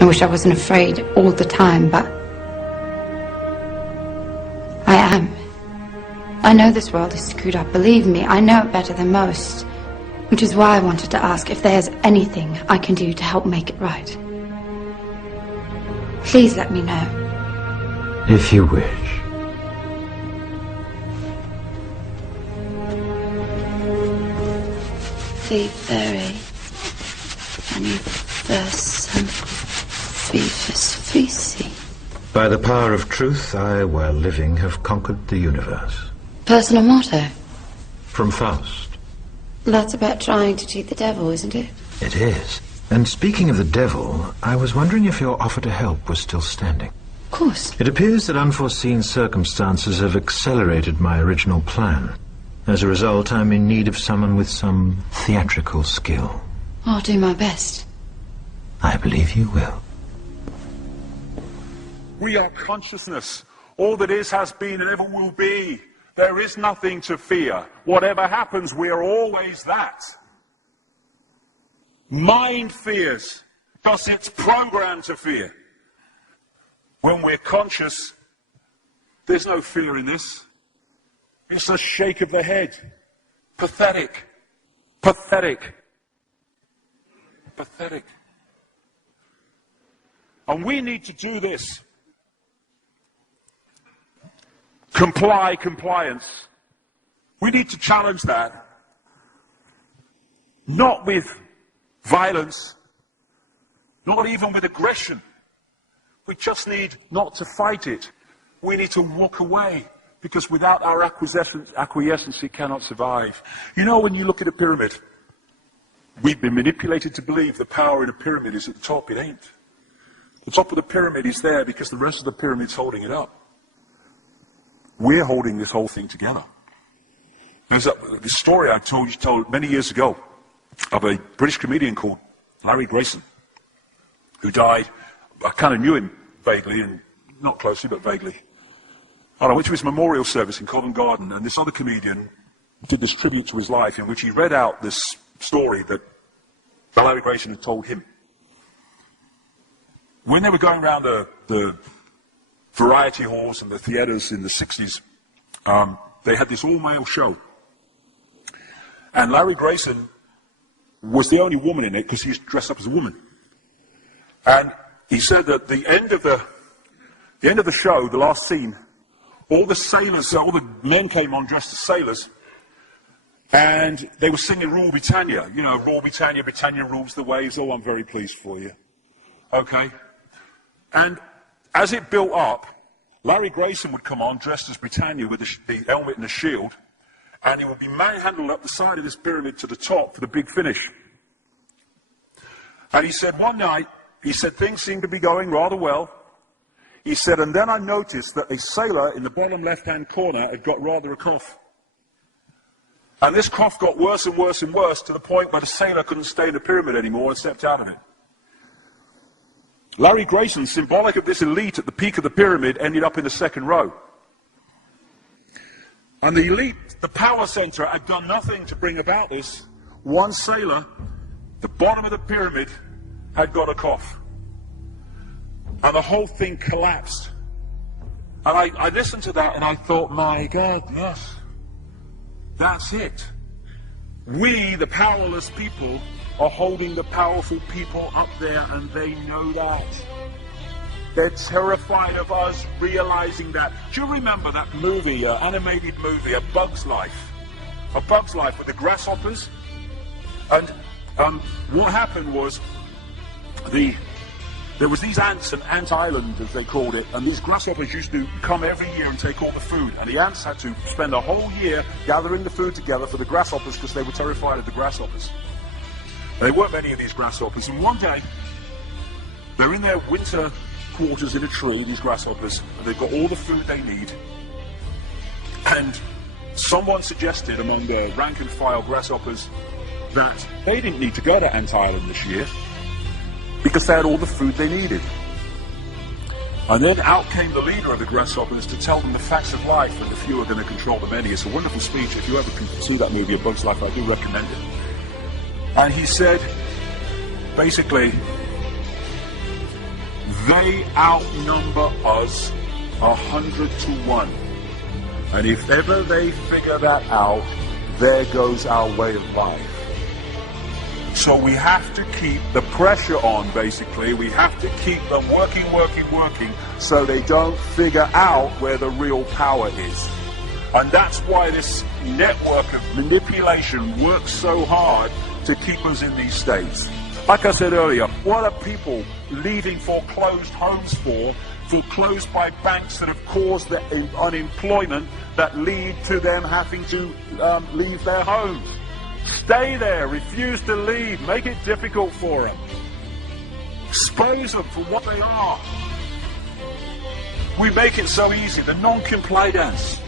I wish I wasn't afraid all the time, but I am. I know this world is screwed up, believe me, I know it better than most. Which is why I wanted to ask if there's anything I can do to help make it right. Please let me know. If you wish. Be very universum vivus vici. By the power of truth, I, while living, have conquered the universe. Personal motto? From Faust. That's about trying to cheat the devil, isn't it? It is. And speaking of the devil, I was wondering if your offer to help was still standing. Of course. It appears that unforeseen circumstances have accelerated my original plan. As a result, I'm in need of someone with some theatrical skill. I'll do my best. I believe you will. We are consciousness. All that is, has been, and ever will be. There is nothing to fear. Whatever happens, we are always that. Mind fears, because it's programmed to fear. When we're conscious, there's no fear in this. It's a shake of the head. Pathetic. Pathetic. Pathetic. And we need to do this. Compliance. We need to challenge that. Not with violence, not even with aggression. We just need not to fight it. We need to walk away, because without our acquiescence it cannot survive. You know, when you look at a pyramid, we've been manipulated to believe the power in a pyramid is at the top. It ain't. The top of the pyramid is there because the rest of the pyramid's holding it up. We're holding this whole thing together. There's this story I told many years ago of a British comedian called Larry Grayson, who died. I kind of knew him vaguely, and not closely, but vaguely. And I went to his memorial service in Covent Garden, and this other comedian did this tribute to his life, in which he read out this story that Larry Grayson had told him. When they were going around the variety halls and the theatres in the 60s, they had this all-male show. And Larry Grayson was the only woman in it because he's dressed up as a woman. And he said that the end of the show, the last scene, all the sailors, all the men came on dressed as sailors, and they were singing Rule Britannia. You know, Rule Britannia, Britannia rules the waves. Oh, I'm very pleased for you. Okay? And as it built up, Larry Grayson would come on dressed as Britannia with the helmet and the shield, and he would be manhandled up the side of this pyramid to the top for the big finish. And he said one night, he said things seemed to be going rather well. He said, and then I noticed that a sailor in the bottom left-hand corner had got rather a cough. And this cough got worse and worse and worse to the point where the sailor couldn't stay in the pyramid anymore and stepped out of it. Larry Grayson, symbolic of this elite at the peak of the pyramid, ended up in the second row. And the elite, the power center, had done nothing to bring about this. One sailor, the bottom of the pyramid, had got a cough. And the whole thing collapsed. And I listened to that and I thought, my God, yes, that's it. We, the powerless people, are holding the powerful people up there, and they know that. They're terrified of us realizing that. Do you remember that movie, animated movie, A Bug's Life? A Bug's Life with the grasshoppers? And what happened was, there was these ants, and Ant Island as they called it, and these grasshoppers used to come every year and take all the food, and the ants had to spend a whole year gathering the food together for the grasshoppers because they were terrified of the grasshoppers. There weren't many of these grasshoppers, and one day they're in their winter quarters in a tree, these grasshoppers, and they've got all the food they need, and someone suggested among the rank and file grasshoppers that they didn't need to go to Ant Island this year because they had all the food they needed. And then out came the leader of the grasshoppers to tell them the facts of life, and the few are going to control the many. It's a wonderful speech. If you ever can see that movie, A Bug's Life, I do recommend it. And he said, basically, They outnumber us 100-1. And if ever they figure that out, there goes our way of life. So we have to keep the pressure on, basically. We have to keep them working, so they don't figure out where the real power is. And that's why this network of manipulation works so hard to keep us in these states. Like I said earlier, what are people leaving foreclosed homes for? Foreclosed by banks that have caused the unemployment that lead to them having to leave their homes. Stay there, refuse to leave, make it difficult for them. Expose them for what they are. We make it so easy, the non-compliance.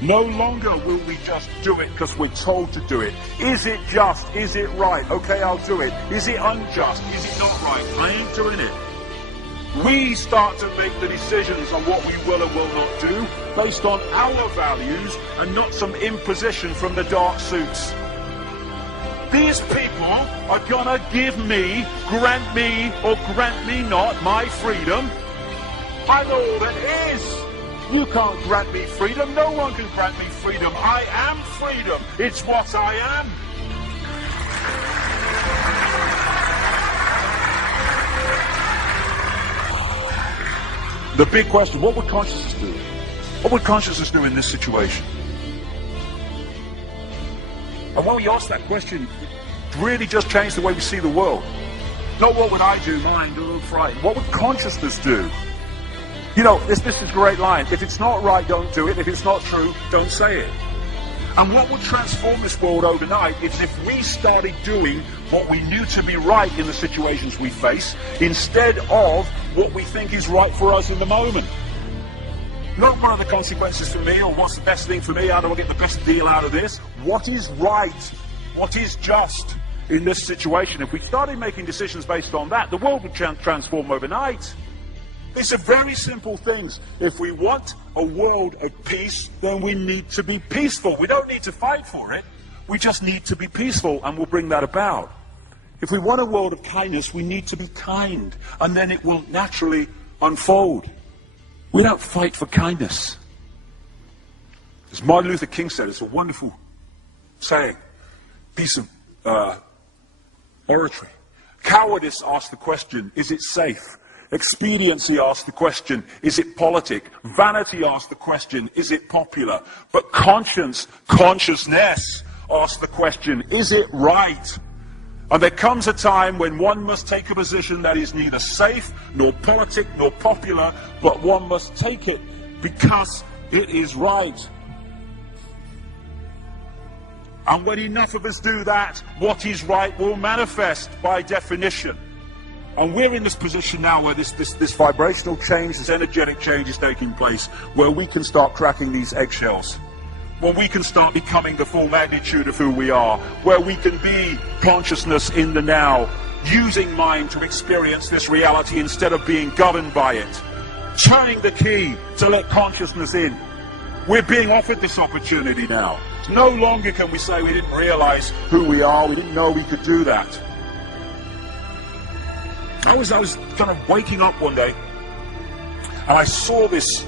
No longer will we just do it because we're told to do it. Is it just? Is it right? Okay, I'll do it. Is it unjust? Is it not right? I ain't doing it. We start to make the decisions on what we will and will not do based on our values and not some imposition from the dark suits. These people are gonna grant me or grant me not my freedom. I'm all that is. You can't grant me freedom. No one can grant me freedom. I am freedom. It's what I am. The big question, what would consciousness do? What would consciousness do in this situation? And when we ask that question, it really just changed the way we see the world. Not what would I do, mind, or frightened. What would consciousness do? You know, this is a great line. If it's not right, don't do it. If it's not true, don't say it. And what would transform this world overnight is if we started doing what we knew to be right in the situations we face, instead of what we think is right for us in the moment. Not what are the consequences for me, or what's the best thing for me, how do I get the best deal out of this? What is right? What is just in this situation? If we started making decisions based on that, the world would transform overnight. These are very simple things. If we want a world of peace, then we need to be peaceful. We don't need to fight for it. We just need to be peaceful, and we'll bring that about. If we want a world of kindness, we need to be kind, and then it will naturally unfold. We don't fight for kindness. As Martin Luther King said, it's a wonderful saying, piece of oratory. Cowardice asks the question, is it safe? Expediency asks the question, is it politic? Vanity asks the question, is it popular? But consciousness asks the question, is it right? And there comes a time when one must take a position that is neither safe, nor politic, nor popular, but one must take it because it is right. And when enough of us do that, what is right will manifest by definition. And we're in this position now where this vibrational change, this energetic change is taking place, where we can start cracking these eggshells, where we can start becoming the full magnitude of who we are, where we can be consciousness in the now, using mind to experience this reality instead of being governed by it, turning the key to let consciousness in. We're being offered this opportunity now. No longer can we say we didn't realize who we are, we didn't know we could do that. I was kind of waking up one day, and I saw this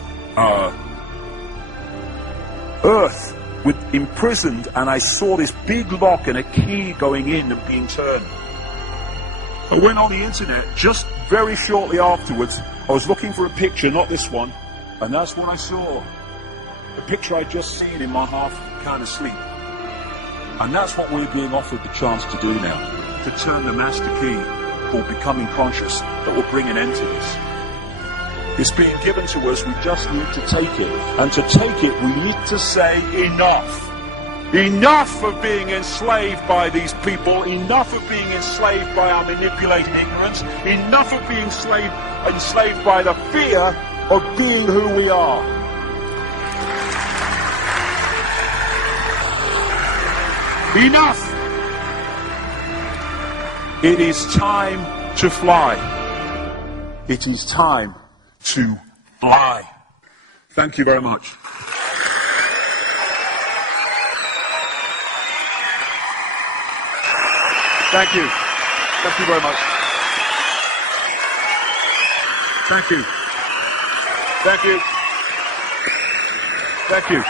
earth imprisoned, and I saw this big lock and a key going in and being turned. I went on the internet just very shortly afterwards. I was looking for a picture, not this one, and that's what I saw. The picture I'd just seen in my half kind of sleep. And that's what we're being offered the chance to do now, to turn the master key called becoming conscious that will bring an end to this. It's being given to us, we just need to take it. And to take it, we need to say enough. Enough of being enslaved by these people, enough of being enslaved by our manipulated ignorance, enough of being enslaved by the fear of being who we are. Enough! It is time to fly. It is time to fly. Thank you very much. Thank you. Thank you very much. Thank you. Thank you. Thank you.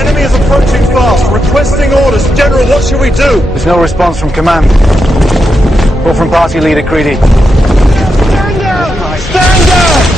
Enemy is approaching fast. Requesting orders. General, what should we do? There's no response from command. Or from party leader Creedy. Stand down! Stand down!